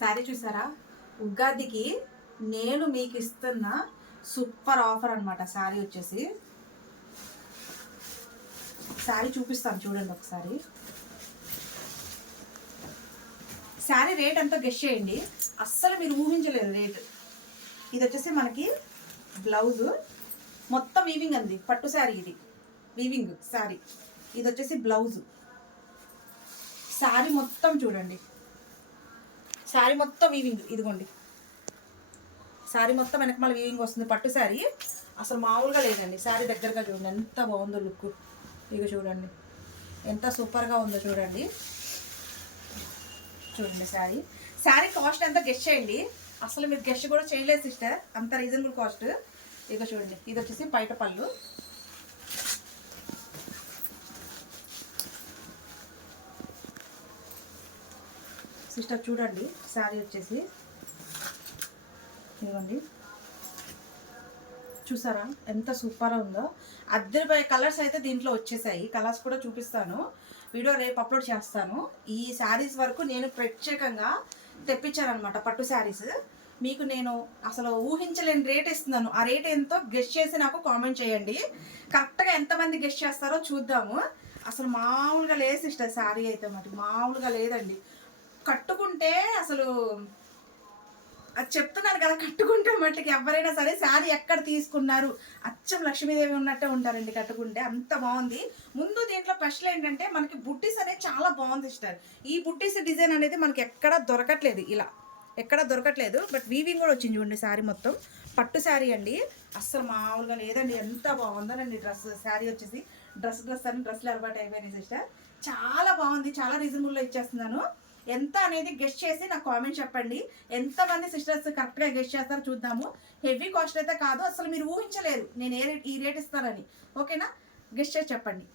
శారీ చూసారా? ఉగాదికి నేను మీకు ఇస్తున్న సూపర్ ఆఫర్ అనమాట. శారీ వచ్చేసి శారీ చూపిస్తాను చూడండి ఒకసారి. శారీ రేట్ ఎంతో గెస్ చేయండి. అస్సలు మీరు ఊహించలేరు రేటు. ఇది వచ్చేసి మనకి బ్లౌజు మొత్తం వీవింగ్ అంది. పట్టు శారీ ఇది వీవింగ్ శారీ. ఇది వచ్చేసి బ్లౌజు. శారీ మొత్తం చూడండి, శారీ మొత్తం వీవింగ్. ఇదిగోండి శారీ మొత్తం వెనకమాల వీవింగ్ వస్తుంది. పట్టు శారీ అసలు మామూలుగా లేదండి. శారీ దగ్గరగా చూడండి ఎంత బాగుందో లుక్. ఇక చూడండి ఎంత సూపర్గా ఉందో చూడండి. చూడండి శారీ శారీ కాస్ట్ ఎంత గెస్ట్ చేయండి. అసలు మీరు గెస్ట్ కూడా చేయలేదు సిస్టర్, అంత రీజనబుల్ కాస్ట్. ఇక చూడండి ఇది వచ్చేసి పైట పళ్ళు. సిస్టర్ చూడండి శారీ వచ్చేసి ఇదిగోండి, చూసారా ఎంత సూపర్గా ఉందో. అద్దరిపోయే కలర్స్ అయితే దీంట్లో వచ్చేసాయి. కలర్స్ కూడా చూపిస్తాను, వీడియో రేపు అప్లోడ్ చేస్తాను. ఈ శారీస్ వరకు నేను ప్రత్యేకంగా తెప్పించాను అనమాట, పట్టు శారీస్. మీకు నేను అసలు ఊహించలేని రేట్ ఇస్తున్నాను. ఆ రేట్ ఎంతో గెస్ట్ చేసి నాకు కామెంట్ చేయండి. కరెక్ట్గా ఎంతమంది గెస్ట్ చేస్తారో చూద్దాము. అసలు మామూలుగా లేదు సిస్టర్, శారీ అయితే మరి మామూలుగా లేదండి. కట్టుకుంటే అసలు అది చెప్తున్నాను కదా, కట్టుకుంటే మట్టుకి ఎవరైనా సరే శారీ ఎక్కడ తీసుకున్నారు అచ్చం లక్ష్మీదేవి ఉన్నట్టే ఉంటారండి కట్టుకుంటే. అంత బాగుంది. ముందు దీంట్లో స్పెషల్ ఏంటంటే మనకి బుట్టీస్ అనేది చాలా బాగుంది సిస్టర్. ఈ బుట్టీస్ డిజైన్ అనేది మనకి ఎక్కడ దొరకట్లేదు, ఇలా ఎక్కడ దొరకట్లేదు. బట్ వీవింగ్ కూడా వచ్చింది చూడండి. శారీ మొత్తం పట్టు శారీ అండి, అస్సలు మామూలుగా లేదండి. ఎంత బాగుందోనండి డ్రెస్. శారీ వచ్చేసి డ్రెస్ అని డ్రెస్లు అలవాటు అయిపోయినాయి సిస్టర్. చాలా బాగుంది, చాలా రీజనబుల్లో ఇచ్చేస్తున్నాను. ఎంత అనేది గెస్ట్ చేసి నాకు కామెంట్ చెప్పండి. ఎంతమంది సిస్టర్స్ కరెక్ట్గా గెస్ట్ చేస్తారో చూద్దాము. హెవీ కాస్ట్ అయితే కాదు, అసలు మీరు ఊహించలేరు నేను ఈ రేట్ ఇస్తానని. ఓకేనా? గెస్ట్ చేసి చెప్పండి.